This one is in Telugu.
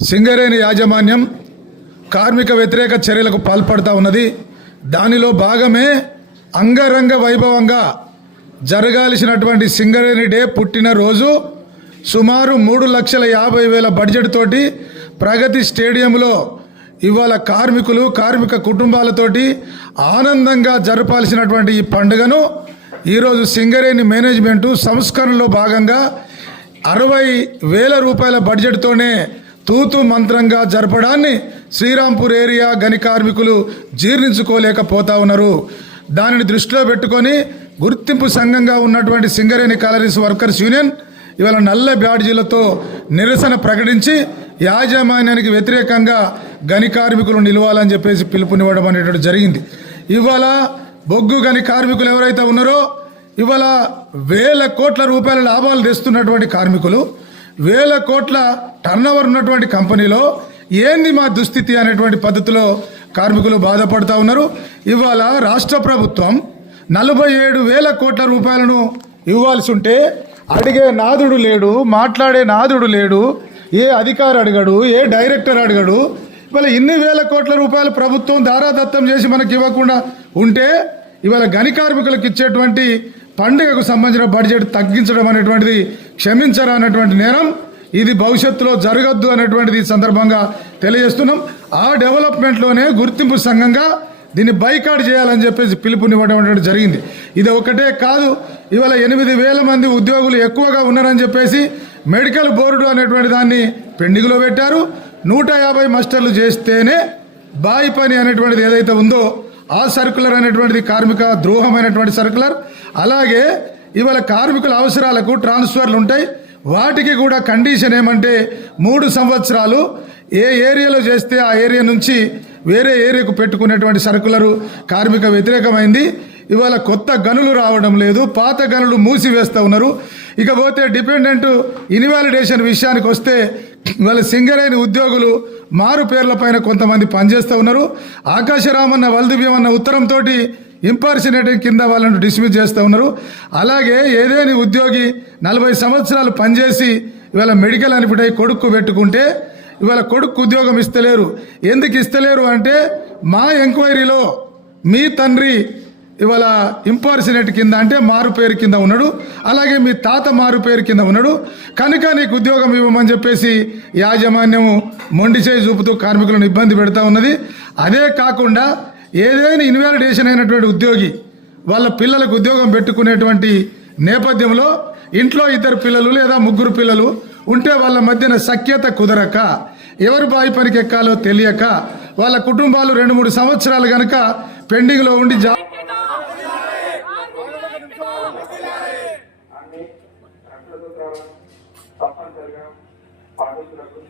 సింగరేణి యాజమాన్యం కార్మిక వ్యతిరేక చర్యలకు పాల్పడుతూ ఉన్నది. దానిలో భాగమే అంగరంగ వైభవంగా జరగాల్సినటువంటి సింగరేణి డే పుట్టినరోజు సుమారు 3,50,000 బడ్జెట్ తోటి ప్రగతి స్టేడియంలో ఇవాళ కార్మికులు కార్మిక కుటుంబాలతోటి ఆనందంగా జరపాల్సినటువంటి ఈ పండుగను ఈరోజు సింగరేణి మేనేజ్మెంటు సంస్కరణలో భాగంగా 60,000 రూపాయల బడ్జెట్తోనే తూతు మంత్రంగా జరపడాన్ని శ్రీరాంపూర్ ఏరియా గని కార్మికులు జీర్ణించుకోలేకపోతా ఉన్నారు. దానిని దృష్టిలో పెట్టుకొని గుర్తింపు సంఘంగా ఉన్నటువంటి సింగరేణి కాలరీస్ వర్కర్స్ యూనియన్ ఇవాళ నల్ల బ్యాడ్జీలతో నిరసన ప్రకటించి యాజమాన్యానికి వ్యతిరేకంగా గని కార్మికులు నిలవాలని చెప్పేసి పిలుపునివ్వడం అనేటువంటి జరిగింది. ఇవాళ బొగ్గు గని కార్మికులు ఎవరైతే ఉన్నారో ఇవాళ 1,000 కోట్ల రూపాయల లాభాలు తెస్తున్నటువంటి కార్మికులు, 1,000 కోట్ల టర్నోవర్ ఉన్నటువంటి కంపెనీలో ఏంది మా దుస్థితి అనేటువంటి పద్ధతిలో కార్మికులు బాధపడుతూ ఉన్నారు. ఇవాళ రాష్ట్ర ప్రభుత్వం 47,000 కోట్ల రూపాయలను ఇవ్వాల్సి ఉంటే అడిగే నాదుడు లేడు, మాట్లాడే నాదుడు లేడు, ఏ అధికారి అడగడు, ఏ డైరెక్టర్ అడగడు. ఇవాళ ఇన్ని 1,000 కోట్ల రూపాయలు ప్రభుత్వం దారాదత్తం చేసి మనకి ఇవ్వకుండా ఉంటే ఇవాళ గని కార్మికులకు ఇచ్చేటువంటి పండుగకు సంబంధించిన బడ్జెట్ తగ్గించడం అనేటువంటిది క్షమించరా అన్నటువంటి నేరం. ఇది భవిష్యత్తులో జరగద్దు అనేటువంటిది సందర్భంగా తెలియజేస్తున్నాం. ఆ డెవలప్మెంట్లోనే గుర్తింపు సంఘంగా దీన్ని బైకాట్ చేయాలని చెప్పేసి పిలుపునివ్వడం జరిగింది. ఇది ఒకటే కాదు, ఇవాళ 8,000 మంది ఉద్యోగులు ఎక్కువగా ఉన్నారని చెప్పేసి మెడికల్ బోర్డు అనేటువంటి దాన్ని పెండింగ్లో పెట్టారు. 150 మస్టర్లు చేస్తేనే బాయి పని అనేటువంటిది ఏదైతే ఉందో ఆ సర్కులర్ అనేటువంటిది కార్మిక ద్రోహమైనటువంటి సర్కులర్. అలాగే ఇవాళ కార్మికుల అవసరాలకు ట్రాన్స్ఫర్లు ఉంటాయి, వాటికి కూడా కండిషన్ ఏమంటే 3 సంవత్సరాలు ఏ ఏరియాలో చేస్తే ఆ ఏరియా నుంచి వేరే ఏరియాకు పెట్టుకునేటువంటి సర్కులరు కార్మిక వ్యతిరేకమైంది. ఇవాళ కొత్త గనులు రావడం లేదు, పాత గనులు మూసివేస్తూ ఉన్నారు. ఇకపోతే డిపెండెంట్ ఇన్వాలిడేషన్ విషయానికి వస్తే ఇవాళ సింగరేణి ఉద్యోగులు మారు పేర్ల పైన కొంతమంది పనిచేస్తూ ఉన్నారు. ఆకాశరామన్న వల్దిభ్యమన్న ఉత్తరంతో ఇంపర్సనేటింగ్ కింద వాళ్ళను డిస్మిస్ చేస్తూ ఉన్నారు. అలాగే ఏదేని ఉద్యోగి 40 సంవత్సరాలు పనిచేసి ఇవాళ మెడికల్ అనిపిటై కొడుకు పెట్టుకుంటే ఇవాళ కొడుకు ఉద్యోగం ఇస్తలేరు. ఎందుకు ఇస్తలేరు అంటే మా ఎంక్వైరీలో మీ తండ్రి ఇవాళ ఇంపర్సనేట్ కింద అంటే మారు పేరు కింద ఉన్నాడు, అలాగే మీ తాత మారు పేరు కింద ఉన్నాడు, కనుక నీకు ఉద్యోగం ఇవ్వమని చెప్పేసి యాజమాన్యము మొండి చేయి చూపుతూ కార్మికులను ఇబ్బంది పెడతా ఉన్నది. అదే కాకుండా ఏదైనా ఇన్వాలిడేషన్ అయినటువంటి ఉద్యోగి వాళ్ళ పిల్లలకు ఉద్యోగం పెట్టుకునేటువంటి నేపథ్యంలో ఇంట్లో 2 పిల్లలు లేదా 3 పిల్లలు ఉంటే వాళ్ళ మధ్యన సఖ్యత కుదరక ఎవరు బాయి పనికి ఎక్కాలో తెలియక వాళ్ళ కుటుంబాలు 2-3 సంవత్సరాలు కనుక పెండింగ్లో ఉండి తప్పనిసరిగా పాఠకులకు